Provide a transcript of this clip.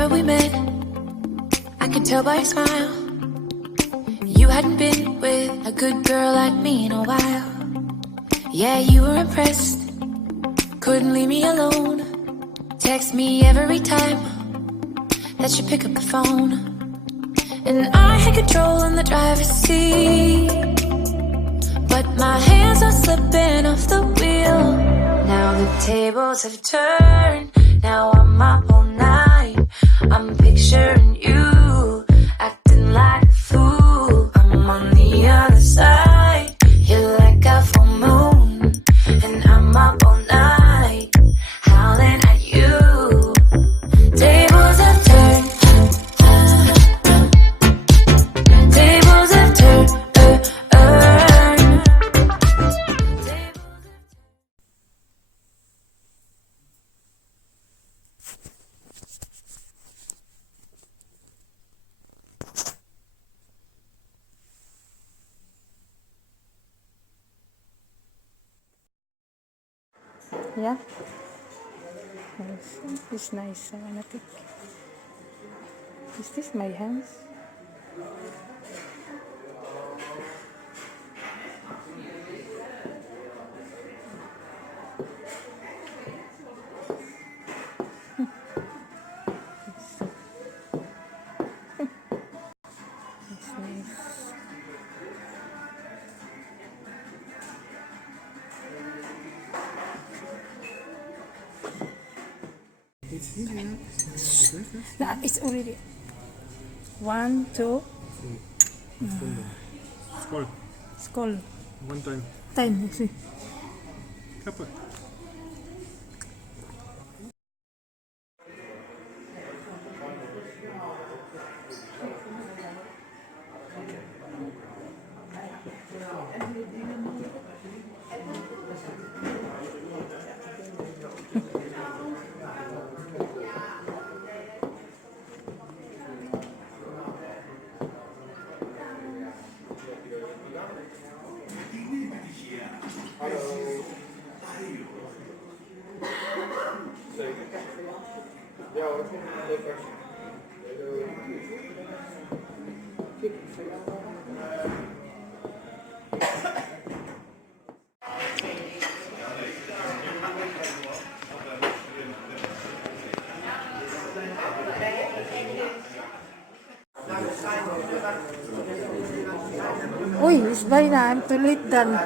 Remember we met, I could tell by your smile. You hadn't been with a good girl like me in a while. Yeah, you were impressed, couldn't leave me alone. Text me every time that you pick up the phone. And I had control in the driver's seat, but my hands are slipping off the wheel. Now the tables have turned, now I'm up all night. I'm picturing you, acting like a fool. I'm on the other side, you're like a full moon. And I'm up all night, howling at you. Tables have turned, tables have turned. Yeah, it's nice. I wanna take. Is this my hands? It's nice. Nah, it's already 1, 2. Skål. Skull. One time. Time. You see. Kappa. Uy, it's by na. I'm too late done.